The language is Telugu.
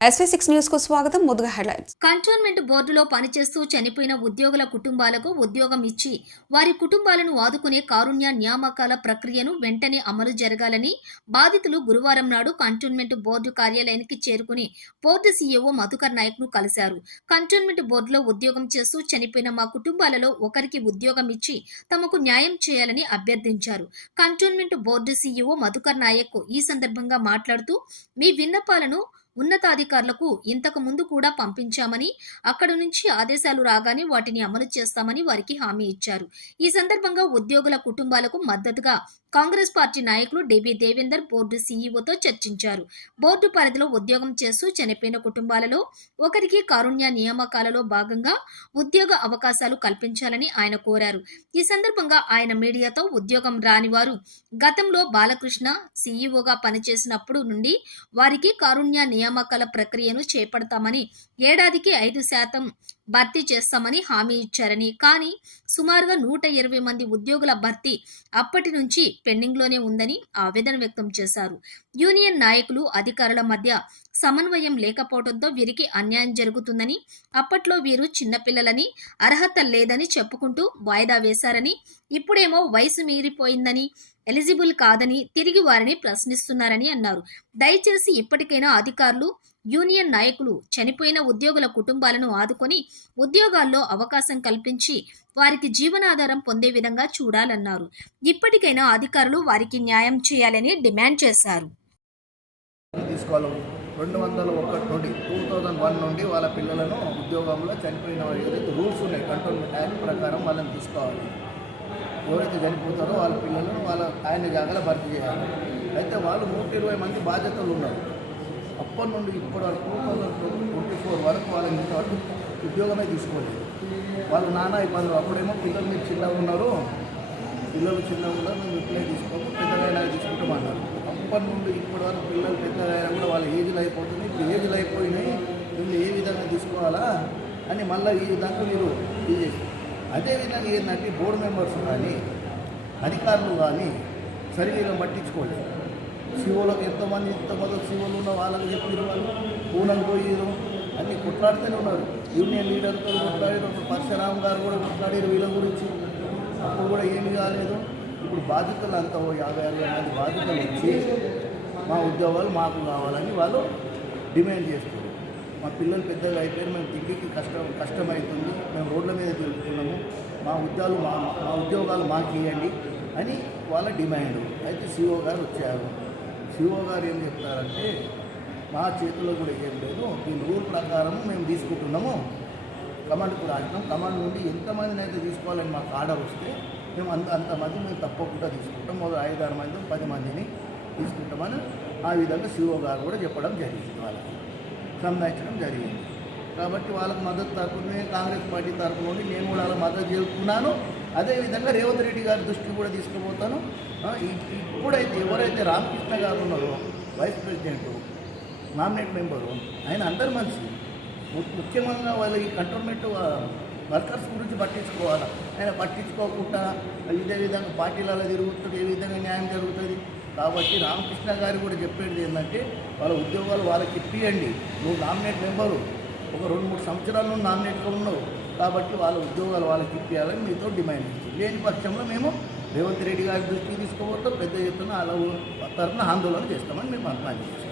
SV6 న్యూస్ కు స్వాగతం. ముందుగా హెడ్లైన్స్. కంటోన్మెంట్ బోర్డులో పనిచేస్తూ చనిపోయిన ఉద్యోగుల కుటుంబాలకు ఉద్యోగం ఇచ్చి వారి కుటుంబాలను ఆదుకునే కారుణ్య నియామకాల ప్రక్రియను వెంటనే అమలు జరగాలని బాధితులు గురువారం నాడు కంటోన్మెంట్ బోర్డు కార్యాలయానికి చేరుకుని బోర్డు సీఈఓ మధుకర్ నాయక్ ను కలిశారు. కంటోన్మెంట్ బోర్డులో ఉద్యోగం చేస్తూ చనిపోయిన మా కుటుంబాలలో ఒకరికి ఉద్యోగం ఇచ్చి తమకు న్యాయం చేయాలని అభ్యర్థించారు. Cantonment board CEO Madhukar Naik ఈ సందర్భంగా మాట్లాడుతూ మీ విన్నపాలను ఉన్నతాధికారులకు ఇంతకు ముందు కూడా పంపించామని, అక్కడి నుంచి ఆదేశాలు రాగానే వాటిని అమలు చేస్తామని వారికి హామీ ఇచ్చారు. ఈ సందర్భంగా ఉద్యోగుల కుటుంబాలకు మద్దతుగా కాంగ్రెస్ పార్టీ నాయకులు డిబి దేవేందర్ బోర్డు సీఈఓతో చర్చించారు. బోర్డు పరిధిలో ఉద్యోగం చేస్తూ చనిపోయిన కుటుంబాలలో ఒకరికి కారుణ్య నియామకాలలో భాగంగా ఉద్యోగ అవకాశాలు కల్పించాలని ఆయన కోరారు. ఈ సందర్భంగా ఆయన మీడియాతో ఉద్యోగం రాని వారు గతంలో బాలకృష్ణ సీఈఓగా పనిచేసినప్పుడు నుండి వారికి కారుణ్య నియామకాల ప్రక్రియను చేపడతామని, ఏడాదికి 5% భర్తీ చేస్తామని హామీ ఇచ్చారని, కానీ సుమారుగా 120 మంది ఉద్యోగుల భర్తీ అప్పటి నుంచి పెండింగ్లోనే ఉందని ఆవేదన వ్యక్తం చేశారు. యూనియన్ నాయకులు అధికారుల మధ్య సమన్వయం లేకపోవడంతో వీరికి అన్యాయం జరుగుతుందని, అప్పట్లో వీరు చిన్నపిల్లలని, అర్హత లేదని చెప్పుకుంటూ వాయిదా వేశారని, ఇప్పుడేమో వయసు మీరిపోయిందని, ఎలిజిబుల్ కాదని తిరిగి వారిని ప్రశ్నిస్తున్నారని అన్నారు. దయచేసి ఇప్పటికైనా అధికారులు, యూనియన్ నాయకులు చనిపోయిన ఉద్యోగుల కుటుంబాలను ఆదుకొని ఉద్యోగాల్లో అవకాశం కల్పించి వారికి జీవనాధారం పొందే విధంగా చూడాలన్నారు. ఇప్పటికైనా అధికారులు వారికి న్యాయం చేయాలని డిమాండ్ చేశారు. 2001 నుండి వాళ్ళ పిల్లలను ఉద్యోగంలో చనిపోయిన ఏదైతే రూల్స్ ఉన్నాయి కంటోన్మెంట్ యాక్ట్ ప్రకారం వాళ్ళని తీసుకోవాలి. ఎవరైతే చనిపోతారో వాళ్ళ పిల్లలను ఆయన జాగాలో భర్తీ చేయాలి. అయితే వాళ్ళు 120 మంది బాధ్యతలు ఉన్నారు. అప్పటి నుండి ఇప్పటి వరకు 2024 వరకు వాళ్ళని ఇంతవరకు ఉద్యోగమే తీసుకోలేదు. వాళ్ళు నానా ఇబ్బందులు. అప్పుడేమో పిల్లలు మీరు చిన్నగా ఉన్నారు, మేము ఇప్పుడే తీసుకోము, పెద్దగా తీసుకుంటామన్నారు. అప్పటి నుండి ఇప్పటి వరకు పిల్లలు పెద్దగా అయినా కూడా వాళ్ళ ఏజ్లు అయిపోతుంది. ఇప్పుడు ఏజ్లు అయిపోయినాయి, వీళ్ళు ఏ విధంగా తీసుకోవాలా అని మళ్ళీ ఈ విధంగా మీరు చేసి, అదేవిధంగా ఏంటంటే బోర్డు మెంబర్స్ కానీ అధికారులు కానీ సరిగ్గా పట్టించుకోలేదు. సిఓలకు ఎంతమంది సిఓలు ఉన్న వాళ్ళకి చెప్పారు, వాళ్ళు పూనలు పోయారు, అన్నీ కొట్లాడుతూనే ఉన్నారు. యూనియన్ లీడర్తో కొట్లాడారు, పరశురామ్ గారు కూడా కొట్లాడారు వీళ్ళ గురించి. అప్పుడు కూడా ఏమీ కాలేదు. ఇప్పుడు బాధితులు అంతా 50-60 మంది బాధితులు వచ్చి మా ఉద్యోగాలు మాకు కావాలని వాళ్ళు డిమాండ్ చేస్తారు. మా పిల్లలు పెద్దగా అయిపోయారు, మేము తిండికి కష్టమవుతుంది, మేము రోడ్ల మీద తిరుగుతున్నాము, మా ఉద్యోగాలు మాకు ఇవ్వండి అని వాళ్ళ డిమాండ్. అయితే సిఓ గారు వచ్చారు. సిఓ గారు ఏం చెప్తారంటే, మా చేతుల్లో కూడా ఏం లేదు, ఈ రూల్ ప్రకారం మేము తీసుకుంటున్నాము, కమాండ్కు రాసినాం, కమాండ్ నుండి ఎంతమందిని అయితే తీసుకోవాలని మాకు ఆర్డర్ వస్తే మేము అంతమంది మేము తప్పకుండా తీసుకుంటాం, 5-6 మంది 10 మందిని తీసుకుంటామని ఆ విధంగా సిఓ గారు కూడా చెప్పడం జరిగింది, వాళ్ళకి సంబంధించడం జరిగింది. కాబట్టి వాళ్ళకి మద్దతు తరపునే కాంగ్రెస్ పార్టీ తరపు నుండి నేను కూడా వాళ్ళకి మద్దతు చేస్తున్నాను. అదేవిధంగా రేవంత్ రెడ్డి గారి దృష్టికి కూడా తీసుకుపోతాను. ఇప్పుడైతే ఎవరైతే రామకృష్ణ గారు ఉన్నారో వైస్ ప్రెసిడెంట్, నామినేట్ మెంబరు, ఆయన అందరి మనిషి, ముఖ్యంగా వాళ్ళు ఈ కంటోన్మెంట్ వర్కర్స్ గురించి పట్టించుకోవాలి. ఆయన పట్టించుకోకుండా ఇదే విధంగా పార్టీలలో తిరుగుతుంది, ఏ విధంగా న్యాయం జరుగుతుంది. కాబట్టి రామకృష్ణ గారు కూడా చెప్పేది ఏంటంటే, వాళ్ళ ఉద్యోగాలు వాళ్ళకి ఇప్పియండి. నువ్వు నామినేట్ మెంబరు, ఒక 2-3 సంవత్సరాల నుండి నామినేట్గా ఉన్నావు, కాబట్టి వాళ్ళ ఉద్యోగాలు వాళ్ళకి ఇప్పించాలని మీతో డిమాండ్ ఇచ్చింది. లేని పక్షంలో మేము రేవంత్ రెడ్డి గారి దృష్టికి తీసుకోవడం పెద్ద ఎత్తున అలా తరఫున ఆందోళన చేస్తామని మేము అర్థం చేస్తాం.